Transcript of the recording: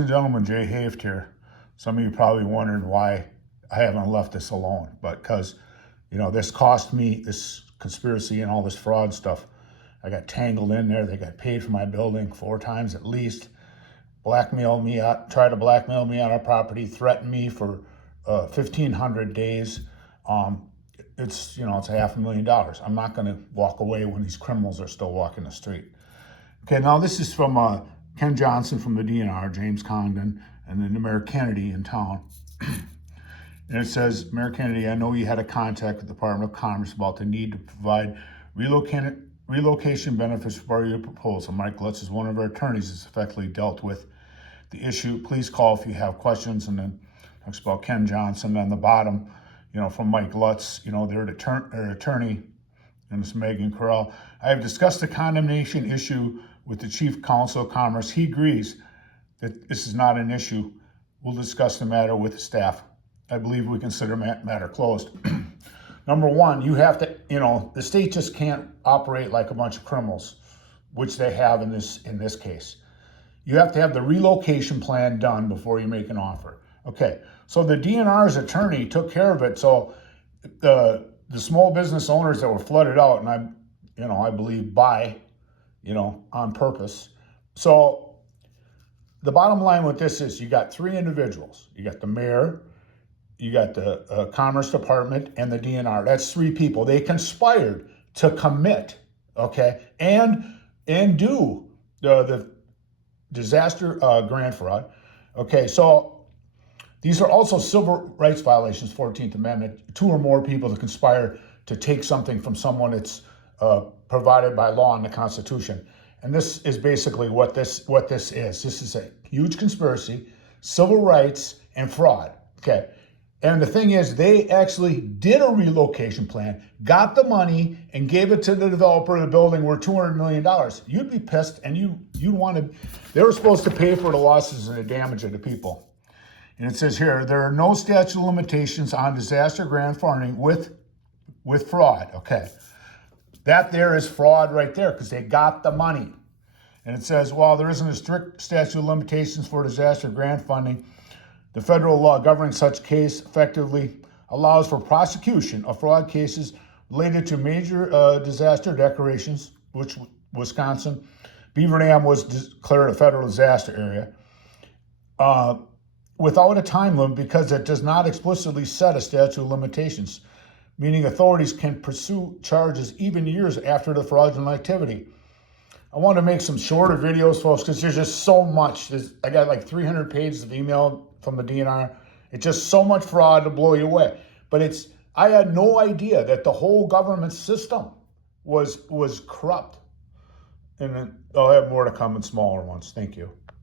and gentlemen, Jay Haft here. Some of you probably wondered why I haven't left this alone, but because, this cost me, this conspiracy and all this fraud stuff. I got tangled in there. They got paid for my building 4 times at least, blackmailed me out, tried to blackmail me on our property, threatened me for 1,500 days. It's $500,000. I'm not going to walk away when these criminals are still walking the street. Okay, now this is from Ken Johnson from the DNR, James Congdon, and then Mayor Kennedy in town. And it says, Mayor Kennedy, I know you had a contact with the Department of Commerce about the need to provide relocation benefits for your proposal. Mike Lutz is one of our attorneys that's effectively dealt with the issue. Please call if you have questions. And then talks about Ken Johnson on the bottom, from Mike Lutz, their attorney, and it's Megan Corral. I have discussed the condemnation issue with the Chief Counsel of Commerce. He agrees that this is not an issue. We'll discuss the matter with the staff. I believe we consider matter closed. Number one, you have to, the state just can't operate like a bunch of criminals, which they have in this case. You have to have the relocation plan done before you make an offer. Okay, so the DNR's attorney took care of it. So the small business owners that were flooded out, and I believe on purpose. So the bottom line with this is you got 3 individuals. You got the mayor, you got the Commerce Department, and the DNR. That's 3 people. They conspired to commit, okay, and do the disaster grant fraud. Okay, so these are also civil rights violations, 14th Amendment. 2 or more people to conspire to take something from someone that's provided by law in the Constitution. And this is basically what this is. This is a huge conspiracy, civil rights, and fraud. Okay. And the thing is, they actually did a relocation plan, got the money, and gave it to the developer of the building worth $200 million. You'd be pissed, and you'd want to. They were supposed to pay for the losses and the damage of the people. And it says here, there are no statute of limitations on disaster grant funding with fraud. Okay. That there is fraud right there because they got the money. And it says, while there isn't a strict statute of limitations for disaster grant funding, the federal law governing such case effectively allows for prosecution of fraud cases related to major disaster declarations, which Wisconsin, Beaver Dam was declared a federal disaster area, without a time limit because it does not explicitly set a statute of limitations, meaning authorities can pursue charges even years after the fraudulent activity. I want to make some shorter videos, folks, because there's just so much. I got like 300 pages of email from the DNR. It's just so much fraud to blow you away. But I had no idea that the whole government system was corrupt. And I'll have more to come in smaller ones. Thank you.